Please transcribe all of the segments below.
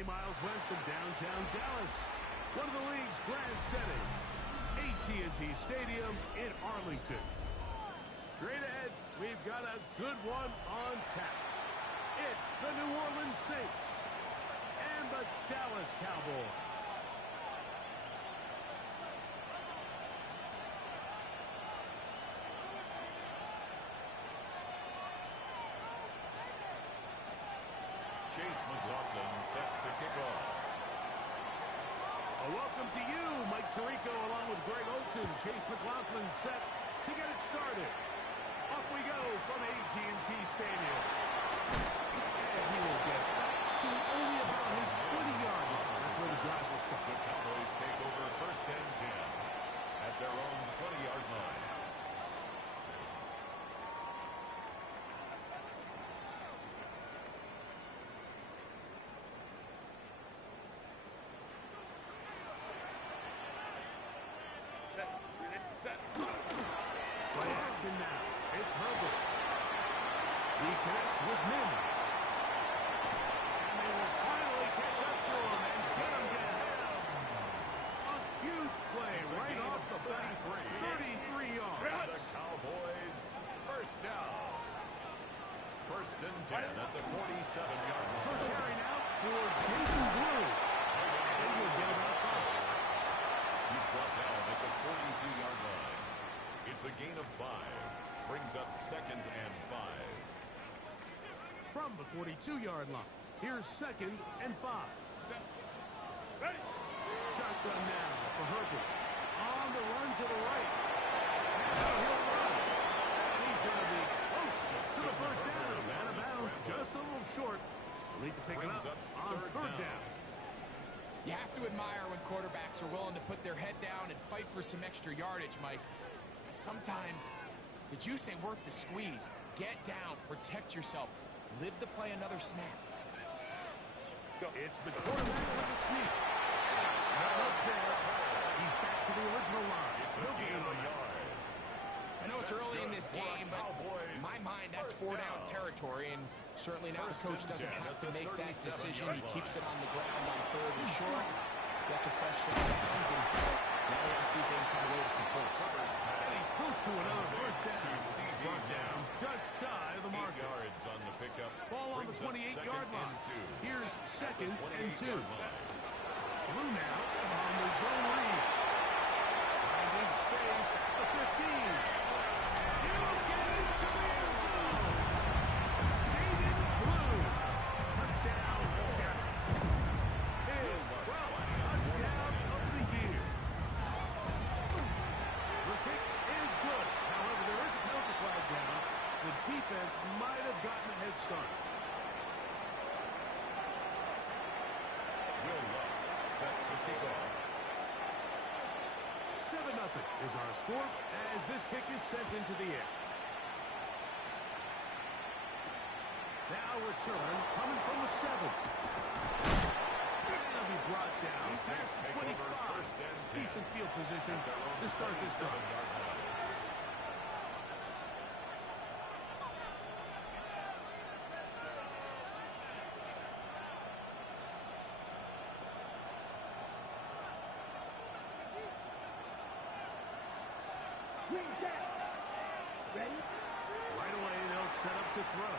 20 miles west of downtown Dallas. One of the league's grand setting, AT&T Stadium in Arlington. Straight ahead, we've got a good one on tap. It's the New Orleans Saints and the Dallas Cowboys. Chase McLaughlin set to kick off. A welcome to you, Mike Tirico, along with Greg Olson. Chase McLaughlin set to get it started. Off we go from AT&T Stadium. And he will get back to only about his 20-yard line. That's where the drive will start. The Cowboys take over first and 10 at their own 20-yard line. Play action now. It's Herbert. He connects with Mims. And they will finally catch up to him and get him down. A huge play right off the bat. 33 yards. The Cowboys first down. First and 10 at the 47-yard line. First carry now for Jason Blue. And he'll get about 5. He's brought down at the 42-yard line. It's a gain of 5. Brings up second and 5. From the 42-yard line, here's second and 5. Shotgun now for Herbert. On the run to the right. And he'll run. And he's going to be close to the first down. Out of bounds, just a little short. We'll need to pick it up on third down. You have to admire when quarterbacks are willing to put their head down and fight for some extra yardage, Mike. Sometimes the juice ain't worth the squeeze. Get down, protect yourself, live to play another snap. It's the quarterback with a sneak. Snap up there. He's back to the original line. He'll gain a yard. I know it's early in this game, but in my mind, that's 4-down territory, and certainly now the coach doesn't have to make that decision. He keeps it on the ground on third and short, gets a fresh 6 downs, and now we can see if they can come away with some points. And he's close to another first down. Brought down just shy of the mark. 8 yards on the pickup. Ball on the 28-yard line. Here's second and 2. Blue now on the zone read. Finding space at the 15. He'll get into the end zone. David Blue. Touchdown, Dallas. His 12th touchdown of the year. The kick is good. However, there is a penalty flag down. The defense might have gotten a head start. Will Lutz set to kick off. 7-0 is our score as this kick is sent into the air. Now return coming from the 7. That'll be brought down past the 25. Decent field position to start this drive. Right away, they'll set up to throw.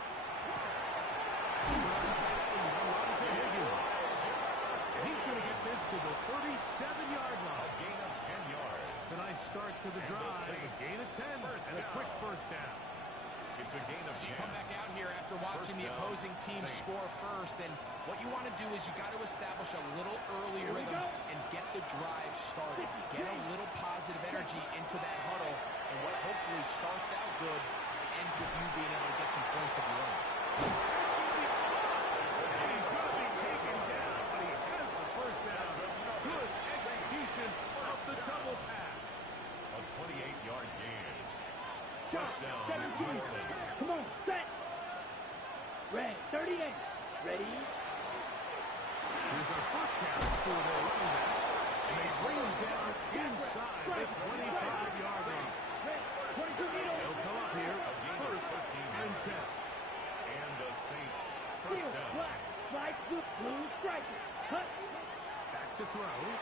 And he's going to get this to the 37-yard line. A gain of 10 yards. It's a nice start to the drive. A gain of 10 and a quick first down. It's a gain of 10. So you come back out here after watching the opposing team score first, and what you want to do is you got to establish a little early rhythm and get the drive started. Get a little positive energy into that huddle, and what hopefully starts out good ends with you being able to get some points of your own. He's going to be taken down, but he has the first down. Good execution of the double pass. A 28-yard gain. First down. Come on, set. Red, 38. Ready? Here's our first carry for the running back. And they bring him down inside the 25-yard line. They'll come up here first and 10. And the Saints first down. Strike the blue striker. Cut. Back to throw. Oh,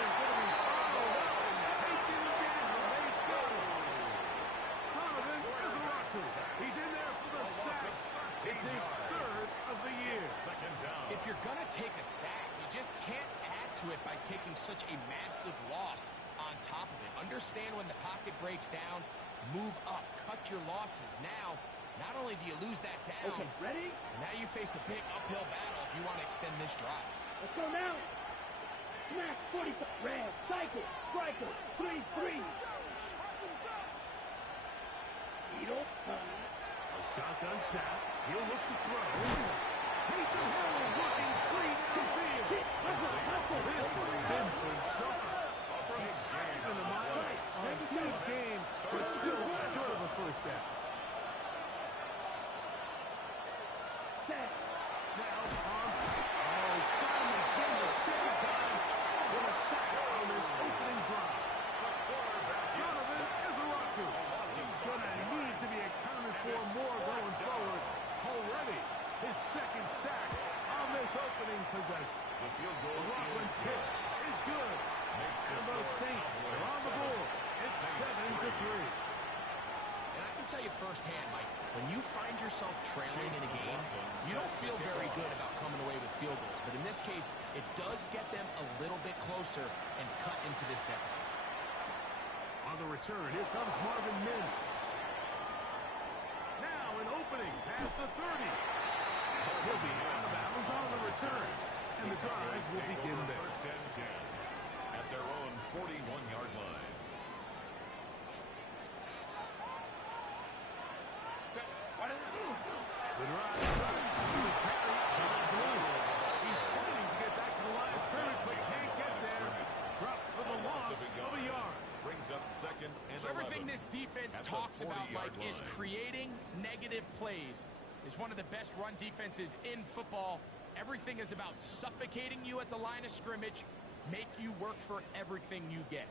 he's going to be followed up and taken down. They go. Donovan Izaraku. He's in there for the sack. It's his third of the year. Second down. If you're going to take a sack, you just can't add to it by taking such a massive loss on top of it. Understand when the pocket breaks down, move up, cut your losses. Now, not only do you lose that down, Okay, ready? now you face a big uphill battle if you want to extend this drive. Let's go now. Smash 45. Red, cycle, striker, 3-3. Needle, A shotgun snap. He'll look to throw. Taysom Hill working free downfield. hit, hustle. This has been bizarre. From second to mile. A huge game, but still short of a first down. Set. Now on. Oh, finally again the second time with a sack on this opening drive. Donovan Izaraku. He's going to need to be accounted for more going forward. Already his second sack on this opening possession. The field goal McLaughlin's is hit good. is good. Makes the And those score Saints Cowboys are on the 7. board. It's Saints 7-3. And I can tell you firsthand, Mike, when you find yourself trailing in a game, you don't feel very good about coming away with field goals. But in this case, it does get them a little bit closer and cut into this deficit. On the return, here comes Marvin Mims. Now an opening past the 30. He'll be out of bounds on the return. And the drive will begin there. First and 10 at their own 41-yard line. The drive starts with Perry on the blue. He's fighting to get back to the line of scrimmage, but can't get there. Dropped for the loss of a yard. Brings up second and So everything 11 this defense at the talks about, 40-yard Mike, is line. creating negative plays. Is one of the best run defenses in football. Everything is about suffocating you at the line of scrimmage, make you work for everything you get.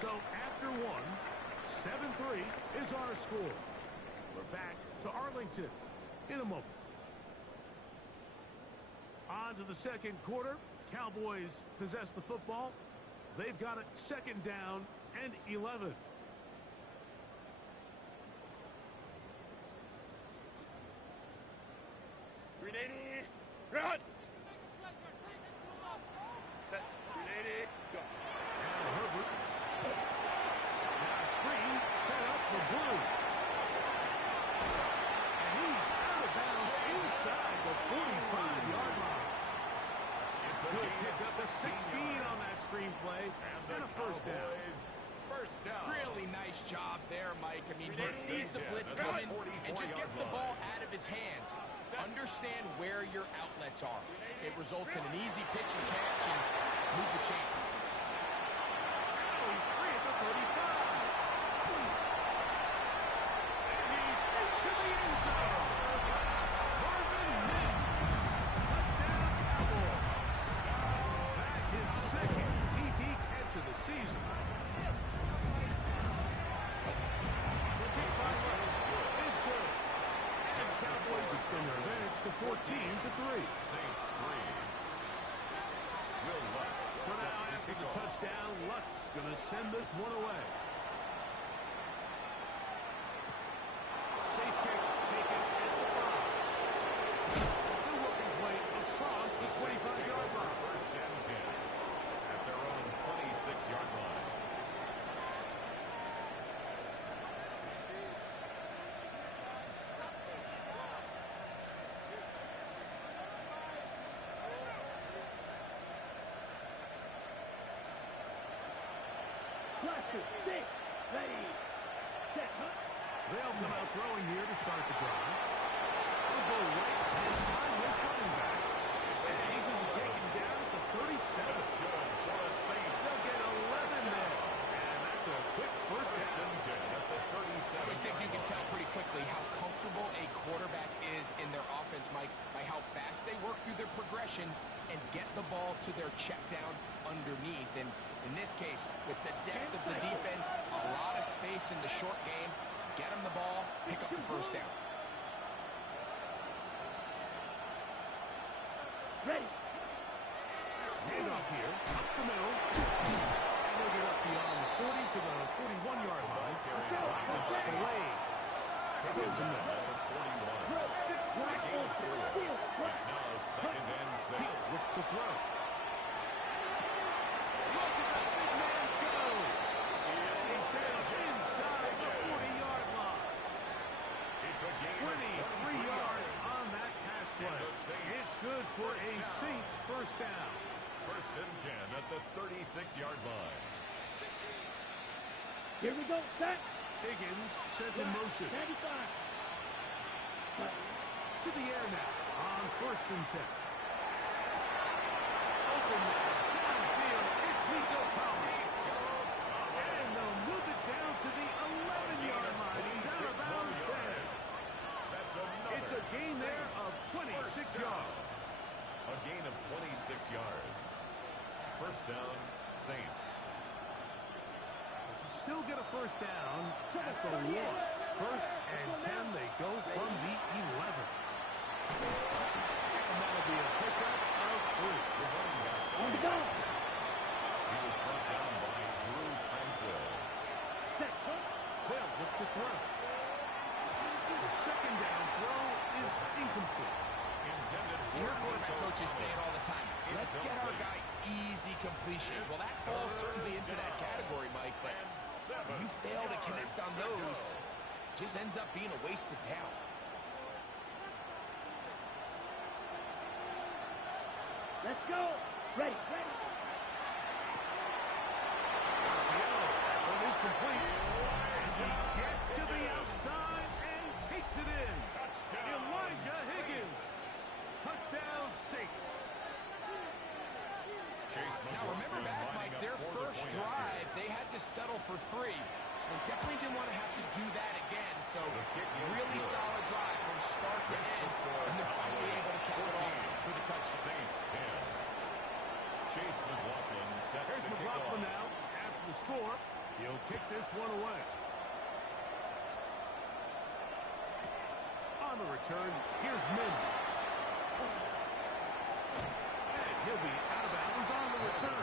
So after one, 7-3 is our score. We're back to Arlington in a moment. On to the second quarter. Cowboys possess the football. They've got it second down and 11. Run! Herbert. Now a screen set up for Blue. And he's out of bounds inside the 45-yard line. It's a Good gain pick of up to 16 on that screenplay and a first down. First down. Really nice job there, Mike. I mean, he sees the blitz coming and just gets the ball out of his hands. Understand where your outlets are. It results in an easy pitch and catch and move the chains. Oh, he's free at the 35. And he's into the end zone. Marvin Mims. Touchdown, Cowboys. Back his second TD catch of the season. The kick by Lutz is good. And the Cowboys extend their advantage to 14-3. Saints 3. Will Lutz So set now to after kick the off. touchdown, Lutz going to send this one away. Safe kick taken at the 5. He'll work his way across the 25-yard line. First and 10 at their own 26-yard line. Cluster, 6. Ready. Set. They'll come out throwing here to start the drive. They'll go right and find this running back. And he's going to be taken down at the 37. That's good for the Saints. They'll get 11 there. And that's a quick first First down. and 10 at the 37. I always think you exactly how comfortable a quarterback is in their offense, Mike, by how fast they work through their progression and get the ball to their check down underneath. And in this case, with the depth of the defense, a lot of space in the short game, get them the ball, pick up the first down. Ready. Handoff here, up the middle. And they'll get up beyond the 40 to the 41-yard line. Spillane. Takes him there. It's now second and 6. He'll look to throw. Look at that big man go. He's down inside the 40-yard line. It's a gain 23 yards on that pass play. It's good for a Saints first down. First and 10 at the 36-yard line. Here we go, set. Higgins sent in motion. 95. To the air now on first and 10. Open man, downfield, it's Nico Collins. And they'll move it down to the 11-yard line. He's out of bounds there. It's a gain there of 26 yards. A gain of 26 yards. First down, Saints. Still get a first down at the 1. First and 10, they go from the 11. And that'll be a pickup of 3. On the go. He was brought down by Drew Tranquil. They'll look to throw. The second down throw is incomplete. You hear quarterback coaches say it all the time. Let's get our guy easy completions. Well, that falls certainly into that category, Mike, but when you fail to connect on those, it just ends up being a wasted down. Let's go. Ready. That one is complete. He gets to the outside and takes it in. Elijah Higgins. Touchdown, Saints. Now, remember back, Mike, their first drive, they had to settle for 3. So they definitely didn't want to have to do that again. So really solid drive from start to end. And they're finally able to cap it off with a touchdown. Saints 10. Chase McLaughlin set Here's to kick McLaughlin off. now. After the score, he'll kick this one away. On the return, here's Mims. And he'll be out of bounds on the return.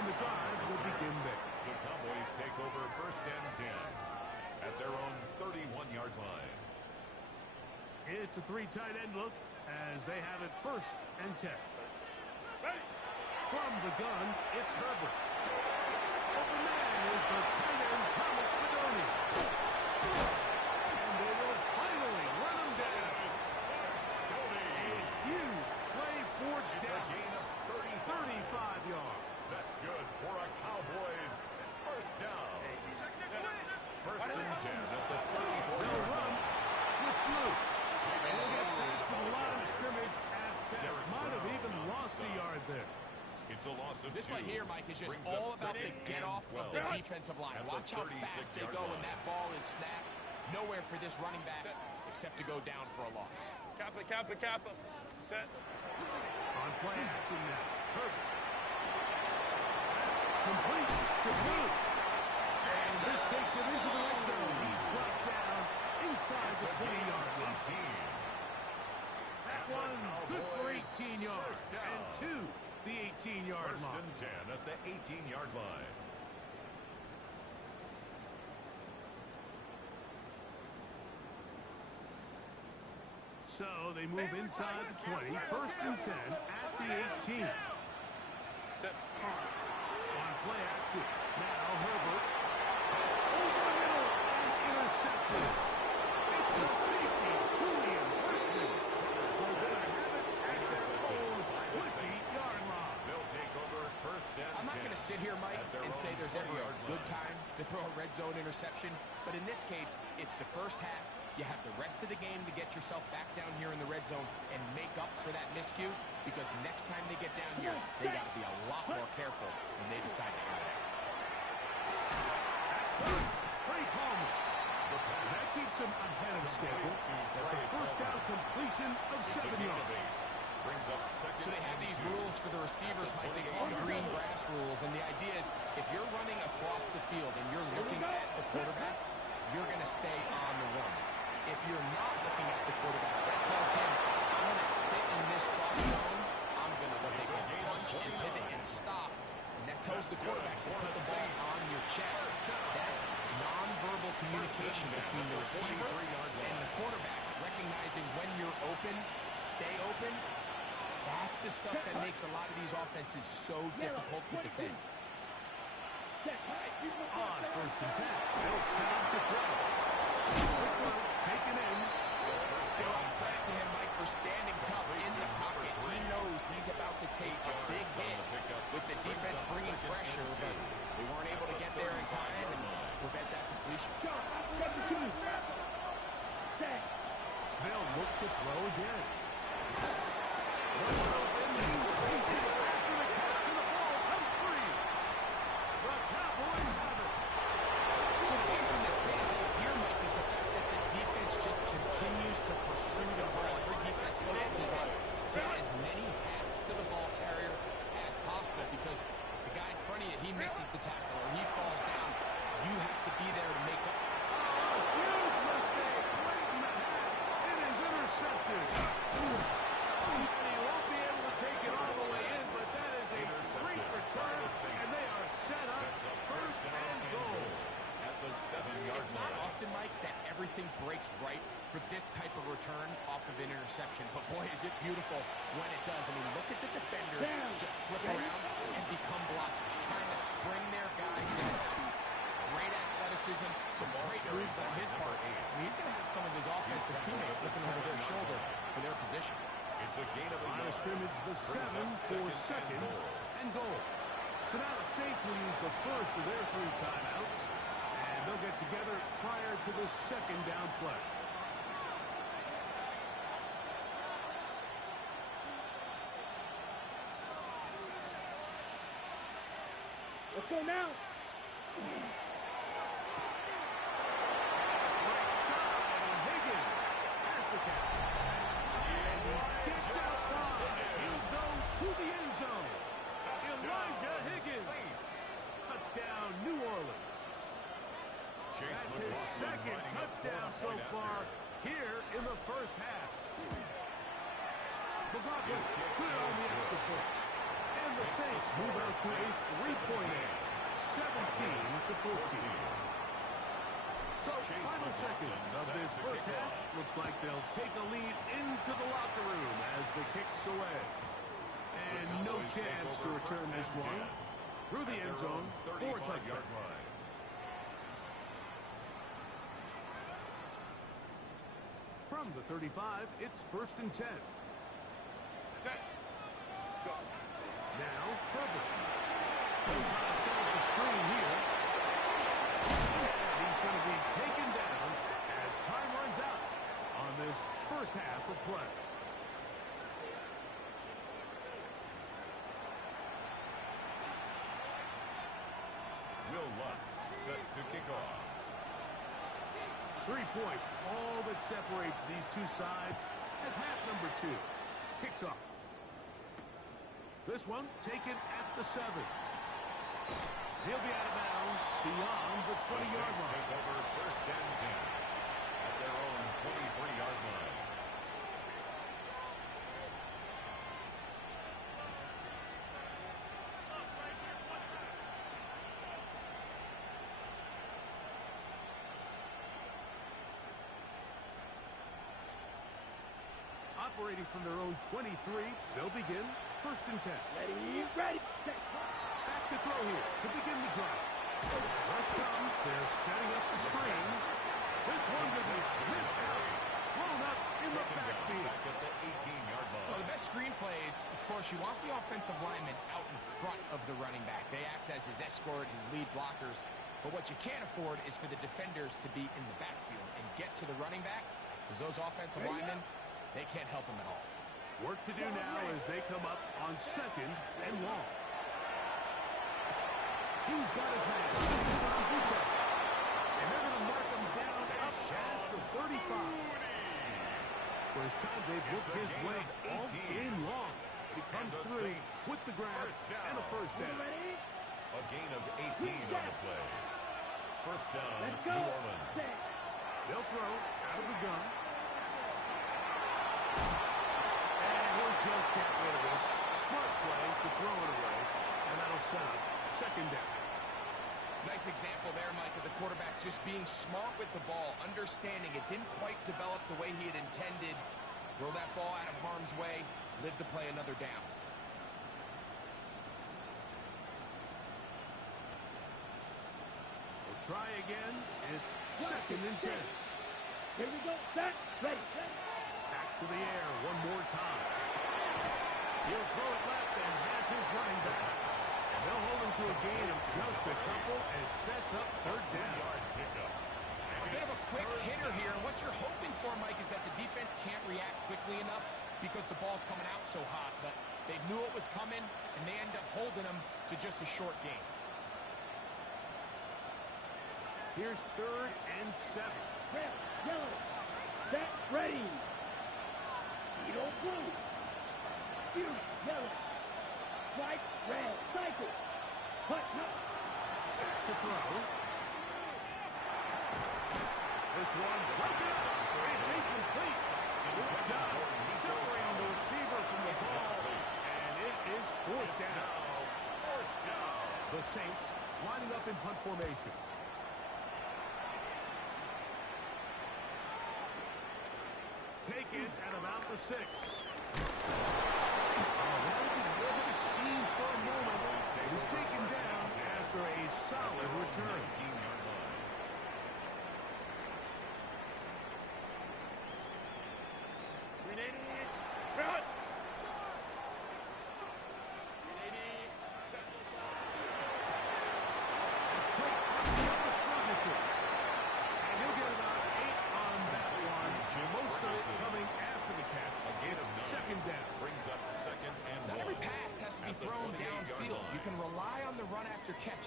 And the drive will begin there. The Cowboys take over first and 10 at their own 31-yard line. It's a 3 tight end look as they have it first and 10. From the gun, it's Herbert. Open man is the tight end, Thomas Fedoni. And they will finally run him down. A huge play for Dallas. 35 yards. That's good for a Cowboys first down. First and 10 at the 34-yard They'll run line. with Blue. And they'll get back to the line of scrimmage at best. Might have even lost a yard there. It's a loss of This 2. right here, Mike, is just Brings all up about the second get and off of the 12 defensive line. at the Watch how fast they 36-yard go when line. that ball is snapped. Nowhere for this running back except to go down for a loss. Kappa. Set. On play action now. Herbert. Complete to Blue. And this takes him into the red zone. He's brought down inside the 20-yard line. That one good for 18 yards. And to the 18-yard First line. and 10 at the 18-yard line. So they move inside the 20. First and 10 at the 18. Set. On play action. Now Herbert. That's over the middle and intercepted. It's the safety, Julian Blackman. They're going to have it at their own 20-yard line. They'll take over first and 10. I'm not going to sit here, Mike, and say there's ever a good time to throw a red zone interception. But in this case, it's the first half. You have the rest of the game to get yourself back down here in the red zone and make up for that miscue, because next time they get down here, they got to be a lot more careful when they decide to air it out. That's good. Trey Palmer. That keeps him ahead of schedule. That's a first down completion of 7 yards. Brings up second. So they have these rules for the receivers, Mike. They call them green grass rules. And the idea is if you're running across the field and you're looking at the quarterback, you're going to stay on the run. If you're not looking at the quarterback, that tells him, I'm going to sit in this soft zone. I'm going to what they call punch and pivot and stop. And that tells the quarterback to put the ball on your chest. That nonverbal communication between the receiver and the quarterback, recognizing when you're open, stay open, that's the stuff that makes a lot of these offenses so difficult to defend. On first and 10, they'll set up to throw. Taken in. Still up credit to him, Mike, for standing tough in the pocket. He knows he's about to take a big hit with the defense bringing pressure, but they weren't able to get there in time and prevent that completion. They'll look to throw again. After the catch and the ball comes free. The Cowboys have it. So the biggest thing that stands out here, Mike, is the fact that the defense just continues to pursue the ball. Every defense focuses on getting as many hats to the ball carrier as possible, because if the guy in front of you, he misses the tackle or he falls down, you have to be there to make up. Huge mistake. Right in the hat. It is intercepted. And he won't be able to take it all the way in, but that is a great return, and they are set up first and goal. At the 7-yard It's not line. often, Mike, that everything breaks right for this type of return off of an interception. But boy, is it beautiful when it does. I mean, look at the defenders just flip around and become blockers, trying to spring their guys in the house. Great athleticism, some great moves on his part. I mean, he's going to have some of his offensive teammates looking over their shoulder for their position. It's a gain of a Line of yard. scrimmage, the 7 for second and goal. So now the Saints will use the first of their 3 timeouts, and they'll get together prior to the second down play. Let's go now. Right side, and Higgins has the catch. And he gets out wide. He'll go to the end zone. Elijah Higgins. Touchdown, New Orleans. That's his second touchdown so far here in the first half. McLaughlin put it on the extra point. And the Saints move out to a 3-point lead, 17-14. So, final seconds of this first half. Looks like they'll take a lead into the locker room as the kick's away. And no chance to return this one. Through the end zone, 4 touchdowns. From the 35, it's first and 10. Now, Herbert. He'll try to set up the screen here. And he's going to be taken down as time runs out on this first half of play. Will Lutz set to kick off. 3 points, all that separates these two sides as half number 2 kicks off. This one taken at the 7. He'll be out of bounds beyond the 20-yard line. Take over first and 10 at their own 23-yard line. Operating from their own 23, they'll begin first and 10. Ready. Back to throw here to begin the drive. Rush comes, they're setting up the screens. This one to be sniffed out, thrown up in the backfield. Back at the 18-yard line. Well, the best screen plays, of course, you want the offensive lineman out in front of the running back. They act as his escort, his lead blockers. But what you can't afford is for the defenders to be in the backfield and get to the running back, because those offensive linemen, they can't help him at all. Work to do now as they come up on second and long. He's got his man. And they're going to mark him down up past the 35. First time they've looked his way all game long. He comes through with the grab and a first down. A gain of 18 on the play. First down, New Orleans. They'll throw out of the gun. And he'll just get rid of this. Smart play to throw it away. And that'll set up second down. Nice example there, Mike, of the quarterback just being smart with the ball, understanding it didn't quite develop the way he had intended. Throw that ball out of harm's way, live to play another down. We'll try again. It's second and 10. Here we go. Set. Ready. Back to the air one more time. He'll throw it left and has his running back. And they'll hold him to a gain of just a couple, and it sets up third down. A bit of a quick hitter here. What you're hoping for, Mike, is that the defense can't react quickly enough because the ball's coming out so hot. But they knew it was coming, and they end up holding them to just a short gain. Here's third and 7. Red, yellow. Set. Ready. Zero blue. Blue, yellow. White, red. Cycle. Cut. Back to throw. This one broken. It's incomplete. Good job separating the receiver from the ball. And it is fourth down. The Saints lining up in punt formation. Take it at about the 6. Over the scene for a moment. He's taken down after a solid return.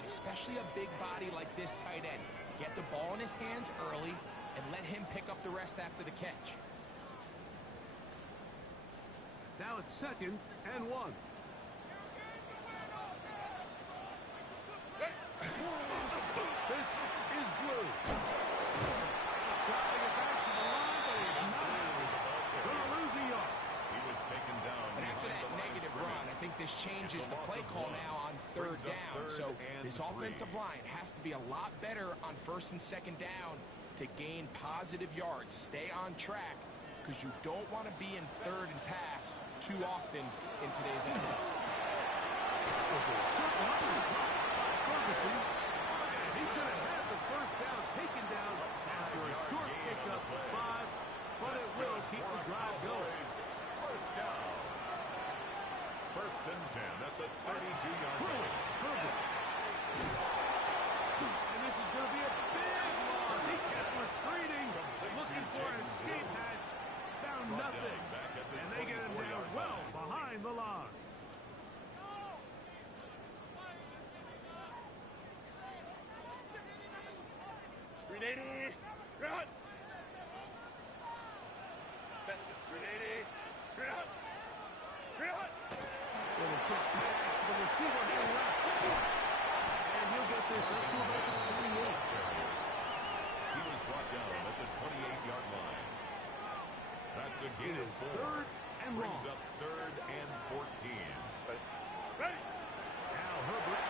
Especially a big body like this tight end. Get the ball in his hands early and let him pick up the rest after the catch. Now it's second and 1. This is blue. Trying to get back to the line, but he's not. Gonna lose a yard. He was taken down. And after that negative run, I think this changes the play call now on third down. So this offensive line has to be a lot better on first and second down to gain positive yards. Stay on track because you don't want to be in third and pass too often in today's NFL. Ferguson, and he's going to have the first down taken down after a short pickup of 5, but it will keep the drive going. First down. First and 10 at the 32-yard line. And this is going to be a big loss. He kept retreating, looking for an escape hatch. Found nothing. And they get him down well behind the line. Grenade! Run! Set. Grenade! Run! Run! Little quick pass to the receiver here left. And he'll get this up to about the 28. He was brought down at the 28-yard line. That's a gain of 4. Third and long. Brings up third and 14. Ready! Now Herbert.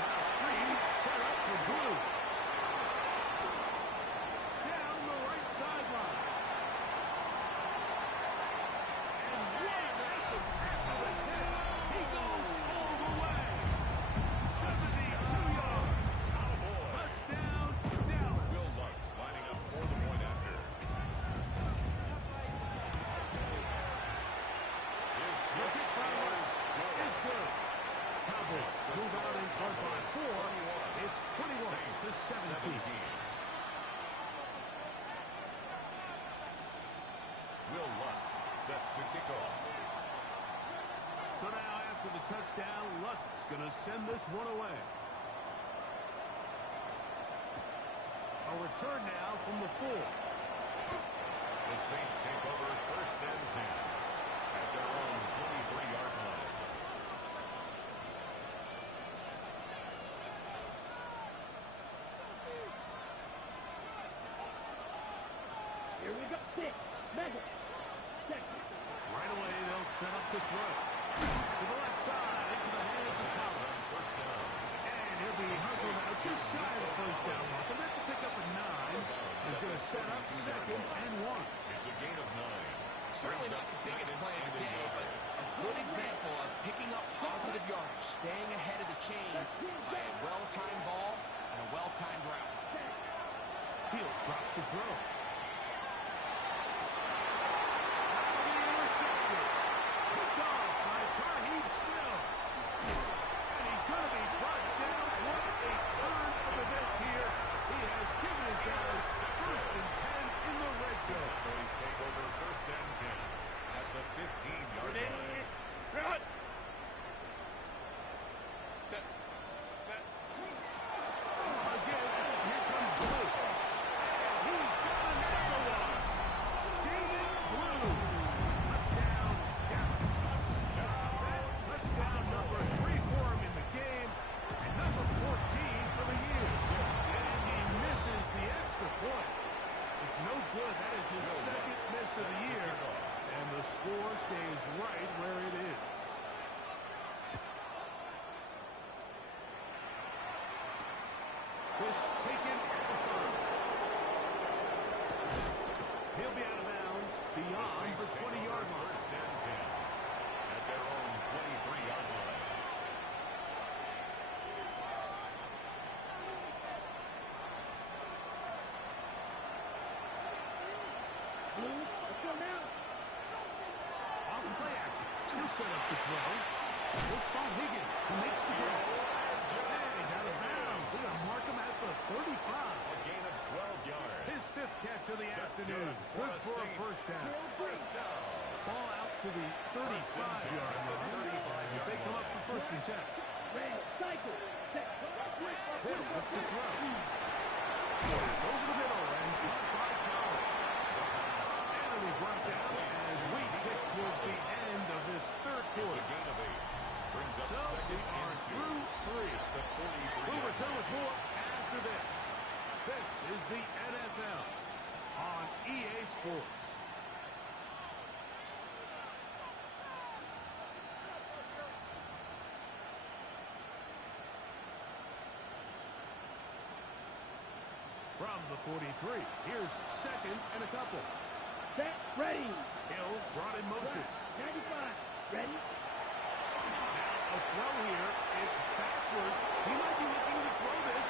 Now screen set up for Blue. Down the right sideline. And right after the hit, he goes all the way. 72 yards. Touchdown, Dallas. Will Lutz lining up for the point after. His kick by Lutz is good. Cowboys move out in front by 4. It's 21-17. Will Lutz set to kick off. So now after the touchdown, Lutz going to send this one away. A return now from the 4. The Saints take over first and 10 at their own 23-yard line. Here we go. Six. Measure. Second. Right away, they'll set up to throw. To the left side, into the hands of Cowboys. First down. And he'll be hustled out just shy of the first down mark. And that's a pickup of 9. He's going to set up second and 1. It's a gain of 9. Certainly not the biggest play of the day, but a good example of picking up positive yardage, staying ahead of the chains by a well-timed ball and a well-timed route. He'll drop to throw. That'll be intercepted. Picked off by Tarheed Still. And he's going to be brought down. What a turn of events here. He has given his guys first and 10 in the red zone. Cowboys take over first and 10 at the 15-yard line. Ready. Run. Set. Set. Again, here comes Blue. And he's got another one. David Blue. Touchdown, Dallas. That touchdown number 3 for him in the game. And number 14 for the year. And he misses the extra point. It's no good. That is his second miss of the year. And the score stays right where it is. This taken at the 5. He'll be out of bounds beyond the 20-yard line. First and 10 at their own 23-yard line. Blue. Let's go now. Off play action. He'll set up to throw. He'll spot Higgins, who makes the grab. And he's out of bounds. They're going to mark him at the 35. A gain of 12 yards. His 5th catch of the afternoon. Good for a first down. First down. Ball out to the 35-yard line as they come up for first and 10. Red. Cycle. Set. Hill looks to throw. It's over the middle and caught by Cowboys. And it'll be brought down as we tick towards the end of this third It's quarter. a gain of 8. Brings up So we second are and 2. through 3. The 43. We'll return with more after this. This is the NFL on EA Sports. From the 43, here's second and a couple. Set. Ready. Hill brought in motion. 95. Ready. Now a throw here. It's backwards. He might be looking to throw this.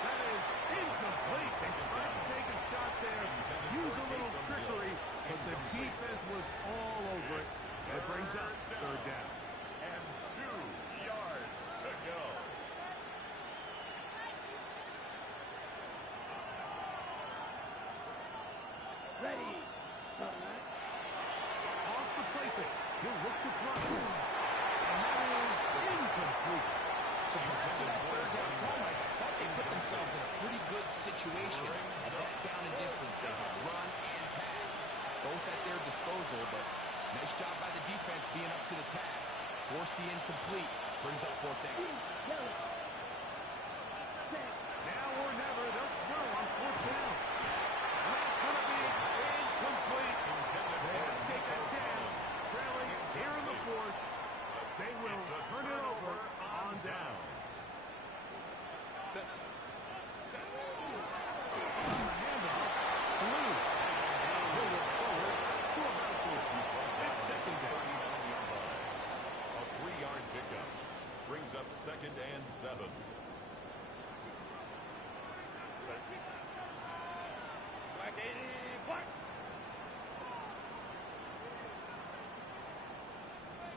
That is incomplete. They tried to take a shot there. Use a little trickery, but the defense was all over it. That brings up third down. And 2 yards to go. Ready. All right. Off the play fake. He'll look to throw. And that is incomplete. So to that third down call, Mike, I thought they put themselves in a pretty good situation at that down and distance. They had run and pass, both at their disposal, but nice job by the defense being up to the task. Forced the incomplete, brings up fourth down. Yellow. Set. Now or never, they'll throw on fourth down. And that's going to be incomplete. They have to take that chance. Trailing here in the fourth. They will turn it over on down. Set. Set. On the handoff, Blue. He'll look forward to about 4. It's second down. A 3-yard pickup. Brings up second and 7. Black 80. Black.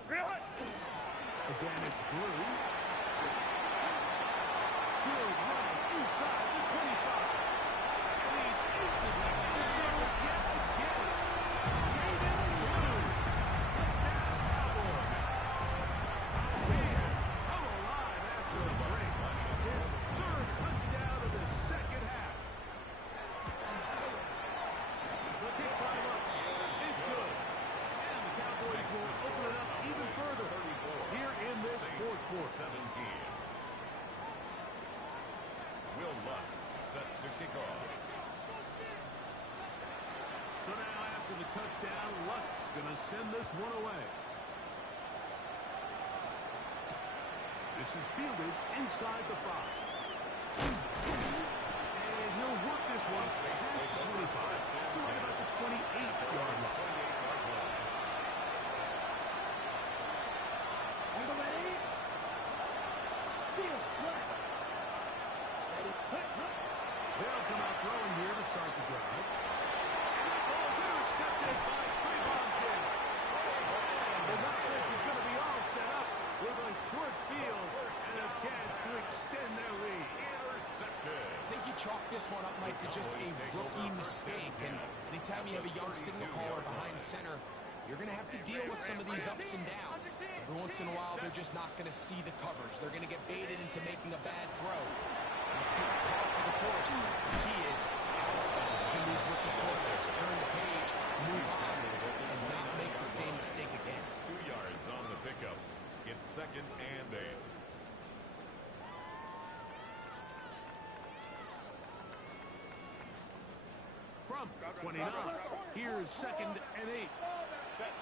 Run. Again, it's Blue. Good run inside the 25. And he's into the end zone yet again. David Blue. Touchdown, Cowboys. He has come alive after a break. His 3rd touchdown of the second half. The kick drive up touchdown. Lutz going to send this one away. This is fielded inside the 5. And he'll work this one past the 25 to right about the 28-yard line. On the ready. Field, right. Ready, cut. They'll come out throwing here to start the drive. And that ball's intercepted by Trayvon Diggs. The offense is going to be all set up with a short field and a chance to extend their lead. Intercepted. I think you chalk this one up, Mike, to just a rookie mistake. And anytime you have a young signal caller behind center, you're going to have to deal with some of these ups and downs. Every once in a while, they're just not going to see the coverage. They're going to get baited into making a bad throw. That's kind of par for the course. The key is how fast can these rookie quarterbacks turn the page, move on, and not make the same mistake again. 2 yards on the pickup. It's 2nd and 8. From 29, here's 2nd and 8. Set.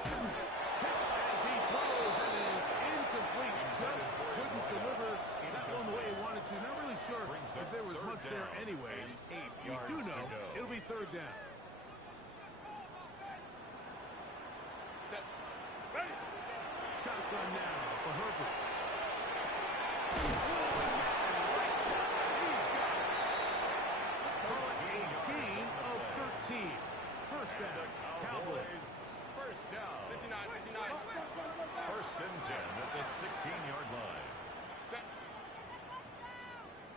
As he throws, it is incomplete. Just couldn't deliver that one the way he wanted to. Not really sure if there was much there anyways. We do know it'll be 3rd down. Set. Ready. Shotgun now for Herbert. Call it a gain of 13. First down, Cowboys. First down. 59, 59. 1st and 10 at the 16-yard line. Set.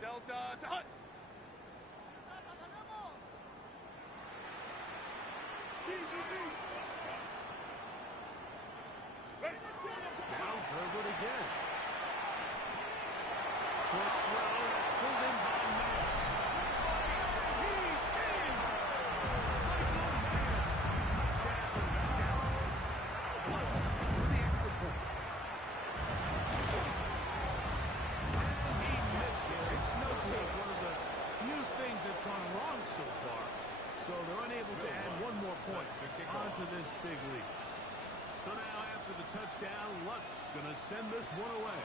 Delta, set. Ready. Down Herbert again. Short throw, pulled in by Mayer. He's in! Michael Mayer. Touchdown, Dallas. Lutz for the extra point. And he missed it. It's no good. One of the few things that's gone wrong so far. So they're unable to add one more point onto this big lead. So now after the touchdown, Lutz going to send this one away.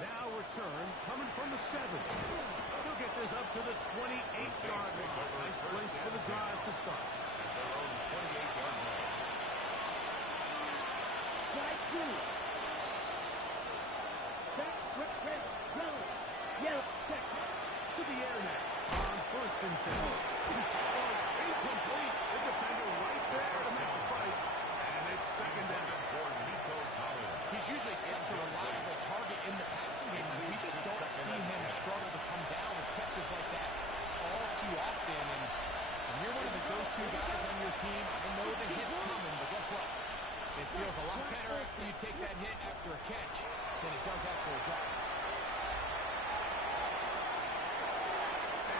Now return coming from the 7. He'll get this up to the 28-yard line. Nice place for the drive to start. At their own 28-yard line. Strike 2. Set, red, yellow, check. To the air now on 1st and 10. Incomplete. The defender right there to make the fight. And it's 2nd down. For Nico Collins. He's usually such a reliable target in the passing game. We just don't see him struggle to come down with catches like that all too often. And when you're one of the go-to guys on your team, I know the hit's coming, but guess what? It feels a lot better after you take that hit after a catch than it does after a drop.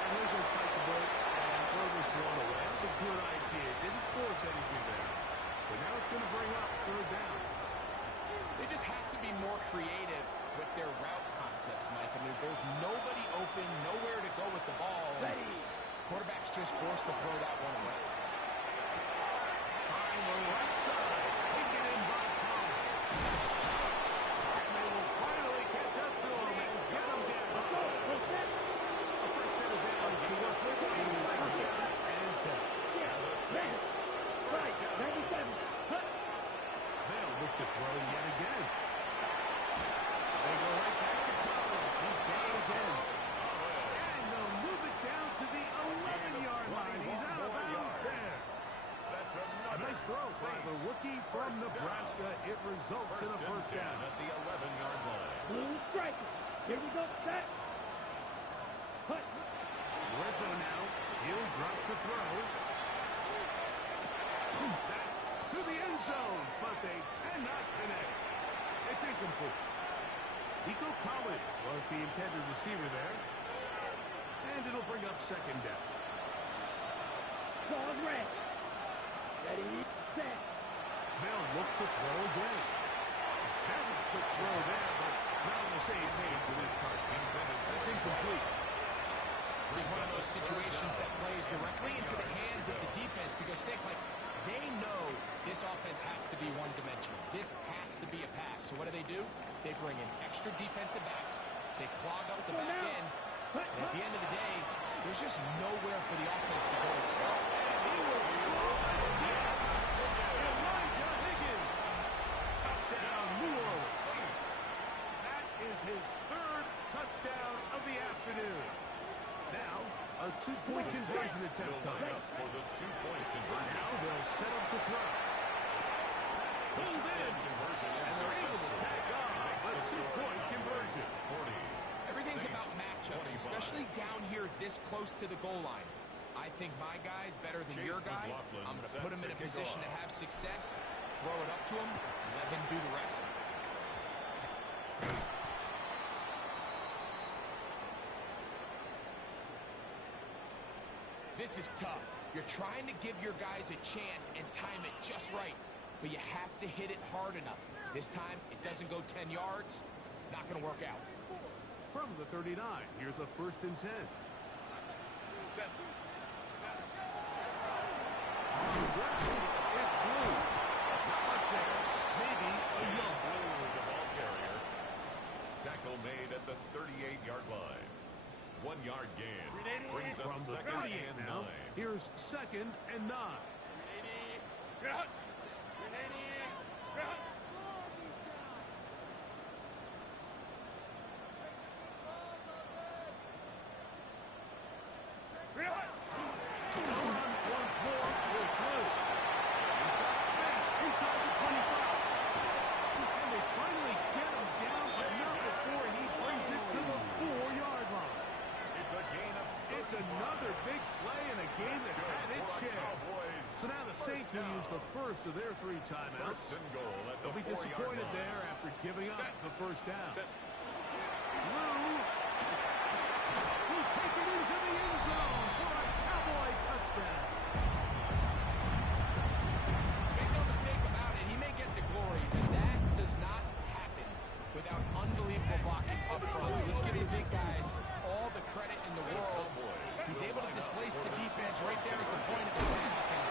And he'll just bite the boat and throw this one away. That's a good idea. Didn't force anything there. But now it's going to bring up 3rd down. They just have to be more creative with their route concepts, Mike. I mean, there's nobody open, nowhere to go with the ball. Ready. Quarterback's just forced to throw that one away. On the right side, taken in by Collins. And they will finally catch up to him and get him down. The first set of downs to work with is 1st down and 10. Right, 97. Cut. They'll look to throw yet again. They go right back to Collins. He's got it again. And they'll move it down to the 11-yard line. He's out of bounds there. That's A nice throw by the rookie from Nebraska. It results in a 1st down. At the 11-yard line. Blue striker. Here we go. Set. Cut. Red zone now. He'll drop to throw. That's to the end zone, but they cannot connect. It's incomplete. Nico Collins was the intended receiver there. And it'll bring up 2nd down. Ball red. Ready, set. They'll look to throw again. Very quick throw there, but not on the same page with his target. That's incomplete. This is one of those situations that plays directly into the hands of the defense because they know this offense has to be one-dimensional. This has to be a pass. So what do? They bring in extra defensive backs. They clog up the back end. And at the end of the day, there's just nowhere for the offense to go. And he will score again. Elijah Higgins. Touchdown, New Orleans. That is his third touchdown of the afternoon. Now, a two-point conversion attempt coming up. For the two-point conversion. Now they'll set up to throw. Pulled in. And they're able to tack on a two-point conversion. Everything's about matchups, especially down here this close to the goal line. I think my guy's better than your guy. I'm going to put him in a position to have success, throw it up to him, and let him do the rest. This is tough. You're trying to give your guys a chance and time it just right, but you have to hit it hard enough. This time, it doesn't go 10 yards. Not going to work out. From the 39, here's a 1st and 10. It's blue. Not much there. Maybe a yard. The ball carrier. Tackle made at the 38-yard line. 1-yard gain. Brings up From the 2nd 38 and 9. now, here's 2nd and 9. Another big play in a game that's had its share. So now the Saints will use the first of their 3 timeouts. They'll be disappointed there after giving up the first down. Lou will take it into the end zone for a Cowboy touchdown. Make no mistake about it, he may get the glory, but that does not happen without unbelievable blocking up front. So let's give the big guys all the credit in the world. He's able to displace the defense right there at the point of attack. And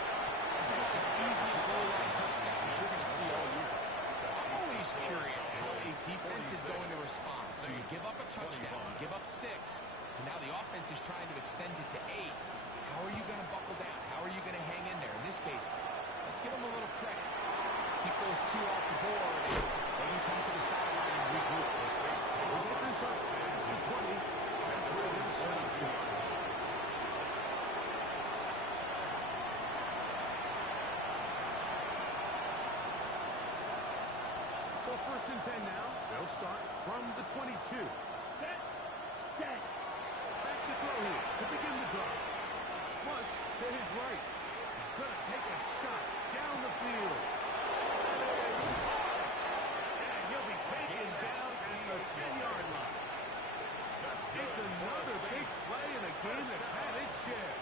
it's about as easy a goal line touchdown as you're going to see all year. I'm always curious how a defense is going to respond. So you give up a touchdown, you give up 6, and now the offense is trying to extend it to 8. How are you going to buckle down? How are you going to hang in there? In this case, let's give them a little credit. Keep those 2 off the board, and they can come to the sideline and regroup. The Saints will get this up as the 20. That's where they're set up to. So 1st and 10 now. They'll start from the 22. Set. Back to throw here to begin the drive. Flush to his right. He's going to take a shot down the field. And he'll be taken down at the 10-yard line. It's another big play in a game that's had its share.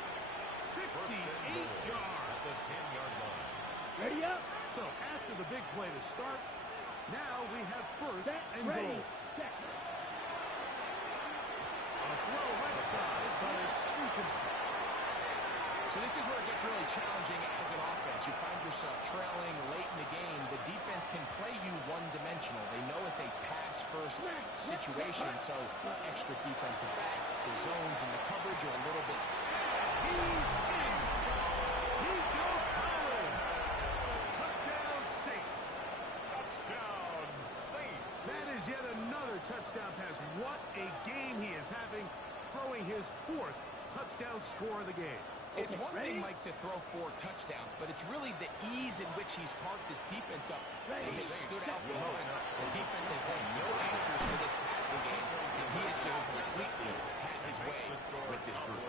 68 yards. The 10-yard line. Ready up. So after the big play to start, now we have 1st Set. and Ready. goal. Set. A throw left side, but it's incomplete. So this is where it gets really challenging as an offense. You find yourself trailing late in the game. The defense can play you one-dimensional. They know it's a pass-first situation, so extra defensive backs, the zones, and the coverage are a little bit. He's in. He goes Collins. Touchdown Saints. Touchdown, Saints. That is yet another touchdown pass. What a game he is having, throwing his 4th touchdown score of the game. It's one thing, Mike, to throw 4 touchdowns, but it's really the ease in which he's carved this defense up that has stood out the most. The defense has had no answers for this passing game, and he has just completely had his way with this group.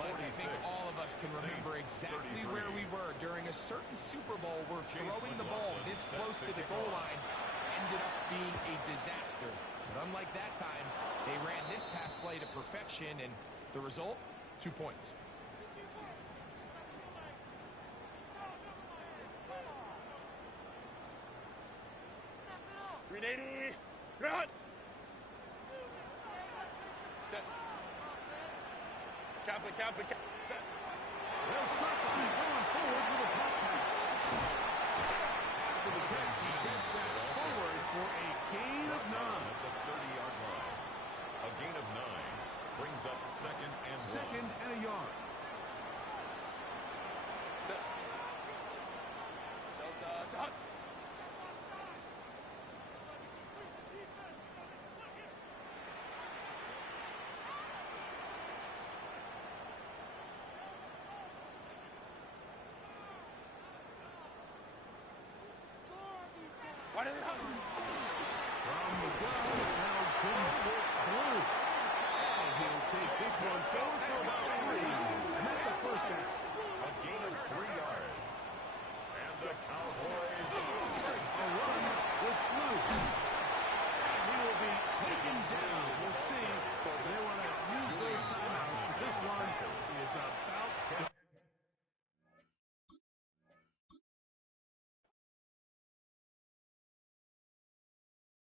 Mike, I think all of us can remember exactly where we were during a certain Super Bowl where throwing the ball this close to the goal line ended up being a disaster. But unlike that time, they ran this pass play to perfection, and the result, 2 points. Ready, run. Set. Set. They'll stop on it going forward with a punt pass. After the catch, he gets that forward for a gain of 9. At the 30-yard line. A gain of 9 brings up second and 1. Second and a yard.